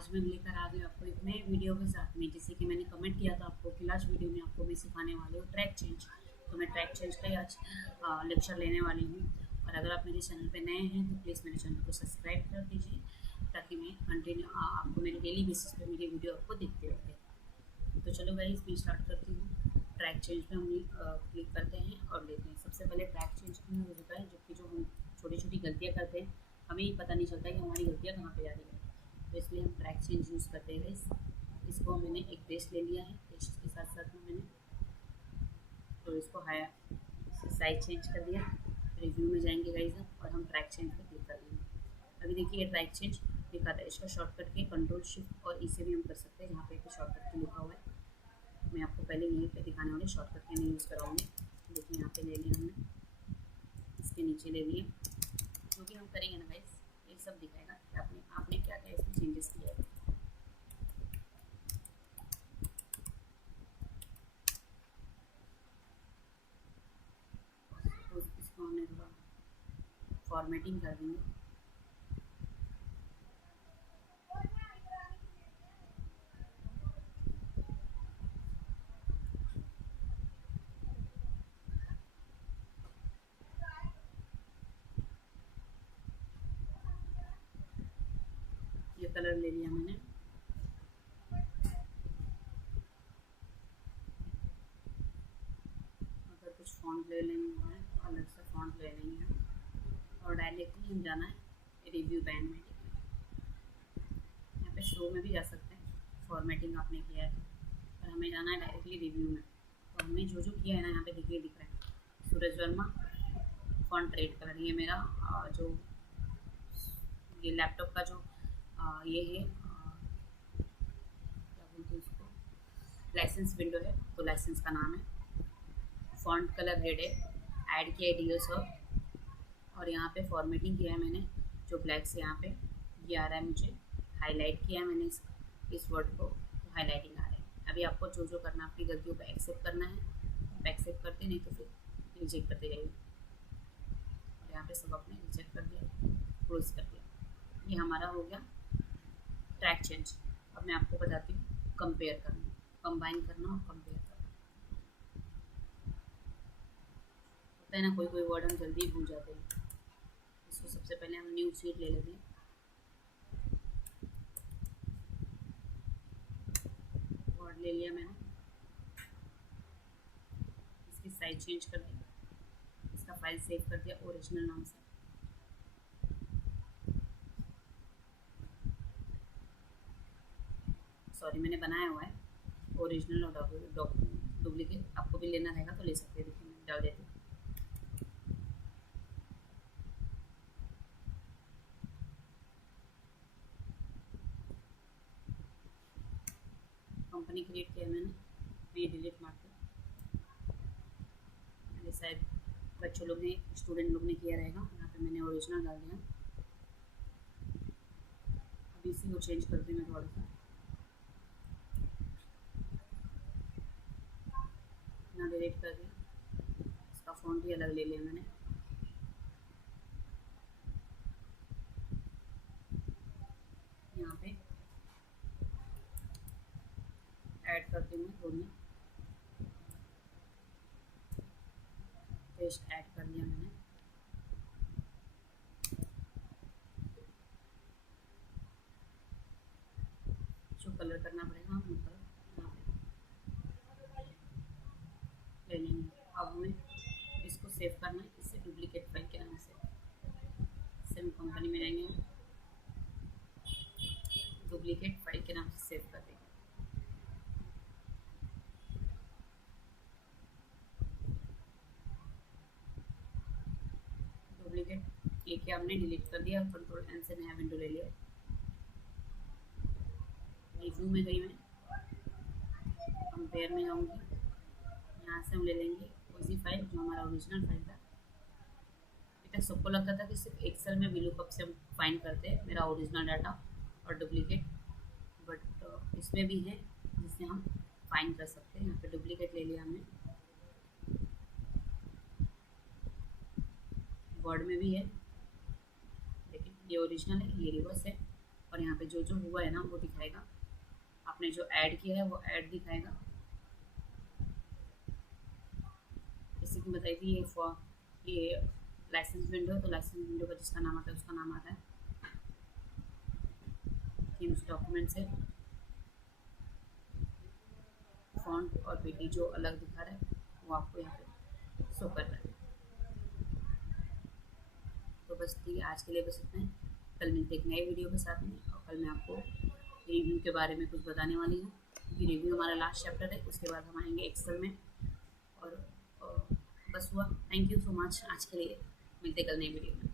आज मैं लेकर आ गई आपको एक नए वीडियो के साथ में। जैसे कि मैंने कमेंट किया था आपको कि लास्ट वीडियो में आपको मैं सिखाने वाली हूँ ट्रैक चेंज। तो मैं ट्रैक चेंज का ही आज लेक्चर लेने वाली हूँ। और अगर आप मेरे चैनल पे नए हैं तो प्लीज़ मेरे चैनल को सब्सक्राइब कर दीजिए, ताकि मैं कंटिन्यू आपको मेरे डेली बेसिस पे मेरी वीडियो आपको दिखते रहे। तो चलो गाइस मैं स्टार्ट करती हूँ। ट्रैक चेंज पे हम क्लिक करते हैं और लेते हैं। सबसे पहले ट्रैक चेंज क्यों होता है, जबकि जो हम छोटी छोटी गलतियाँ करते हैं हमें ही पता नहीं चलता कि हमारी गलतियाँ कहाँ पे जा रही है। तो इसलिए हम ट्रैक चेंज यूज़ करते हैं गाइस। इसको मैंने एक पेस्ट ले लिया है, पेस्ट के साथ साथ में मैंने तो इसको साइज चेंज कर दिया। रिव्यू में जाएंगे गाइस और हम ट्रैक चेंज पे क्लिक कर देंगे। अभी देखिए ये ट्रैक चेंज दिखाता है। इसका शॉर्टकट के कंट्रोल शिफ्ट और ई से भी हम कर सकते हैं। यहाँ पे शॉर्टकट की लिखा हुआ है। मैं आपको पहले यहीं पे दिखाने वाली शॉर्टकट के नहीं यूज़ कराऊंगी। देखिए यहाँ पे ले लिया हमने, इसके नीचे ले लिए। जो भी हम करेंगे ना गाइस, ये सब दिखाएगा कि आपने क्या क्या इसमें चेंजेस किया है। तो इसको हमने थोड़ा फॉर्मेटिंग कर देंगे। ये कलर ले लिया मैंने। अगर कुछ फॉन्ट ले लेंगे है तो अलग से फॉन्ट ले लेंगे और डायरेक्टली हम जाना है रिव्यू पैन में। यहाँ पे शो में भी जा सकते हैं, फॉर्मेटिंग आपने किया है, पर हमें जाना है डायरेक्टली रिव्यू में। तो हमने जो जो किया है ना, यहाँ पे दिख रहा है सूरज वर्मा फॉन्ट रेड कलर। ये मेरा जो ये लैपटॉप का जो ये है क्या बोलते हैं उसको, लाइसेंस विंडो है, तो लाइसेंस का नाम है। फॉन्ट कलर रेड है, ऐड किया है डीओ और यहाँ पे फॉर्मेटिंग किया है मैंने जो ब्लैक से यहाँ पे ये आ रहा है। मुझे हाईलाइट किया है मैंने इस वर्ड को, तो हाईलाइटिंग आ रहा है। अभी आपको जो जो करना है, अपनी गलतियों को एक्सेप्ट करना है। आप एक्सेप्ट करते नहीं तो फिर रिजेक्ट करते जाइए। और यहाँ पे सब आपने रिजेक्ट कर दिया, क्लोज कर दिया। ये हमारा हो गया ट्रैक चेंज। अब मैं आपको बताती हूँ कंपेयर करना, कंबाइन करना और कंपेयर करना। होता है ना, कोई कोई वर्ड हम जल्दी भूल जाते हैं। इसको सबसे पहले हम न्यू शीट ले लेते हैं। वर्ड ले लिया मैंने, इसकी साइज चेंज कर दी, इसका फाइल सेव कर दिया ओरिजिनल नाम से। सॉरी, मैंने बनाया हुआ है ओरिजिनल और डुप्लीकेट। आपको भी लेना रहेगा तो ले सकते हैं। देखिए मैं डाल देती हूँ। कंपनी क्रिएट किया मैंने, ये डिलीट मार के। मेरे शायद बच्चों लोग ने, स्टूडेंट लोग ने किया रहेगा। यहाँ पे मैंने ओरिजिनल डाल दिया। अभी इसी को चेंज करती हूँ मैं थोड़ा सा, ना डिलीट कर दिया। इसका फ़ॉन्ट ही अलग ले लिया मैंने। यहाँ पे ऐड करती हूँ मैं दोनों, पेस्ट ऐड कर लिया मैंने। जो कलर करना पड़ेगा हम कलर यहाँ पे ले लेंगे। अब हमें इसको सेव करना है, इससे डुप्लीकेट फाइल के नाम से। इससे हम कंपनी में जाएंगे, डुप्लीकेट फाइल के नाम से सेव कर देंगे। डुप्लीकेट लेके हमने डिलीट कर दिया। कंट्रोल एन से नया विंडो ले लिया। रिव्यू में गई मैं, कंपेयर में जाऊँगी। यहाँ से हम ले लेंगे उसी फाइल जो हमारा ओरिजिनल फाइल था। अभी तक सबको लगता था कि सिर्फ एक्सेल में VLOOKUP से हम फाइंड करते हैं मेरा ओरिजिनल डाटा और डुप्लीकेट, बट इसमें भी है जिससे हम फाइंड कर सकते हैं। यहाँ पे डुप्लीकेट ले लिया हमने। वर्ड में भी है, लेकिन ये ओरिजिनल है, ये रिवर्स है। और यहाँ पे जो जो हुआ है ना वो दिखाएगा, आपने जो ऐड किया है वो ऐड दिखाएगा। जैसे कि बताई थी ये लाइसेंस विंडो है, तो लाइसेंस विंडो का जिसका नाम आता है उसका नाम आता है। थीम्स डॉक्यूमेंट से फॉन्ट और पेटी जो अलग दिखा रहा है वो आपको यहाँ पे शो कर रहा है। तो बस ठीक है, आज के लिए बस इतना ही। कल मिलते एक नए वीडियो के साथ में, और कल मैं आपको रिव्यू के बारे में कुछ बताने वाली हूँ, क्योंकि रिव्यू हमारा लास्ट चैप्टर है। उसके बाद हम आएंगे एक्सेल में। और बस हुआ। Thank you so much. आज के लिए मिलते कल नए वीडियो में।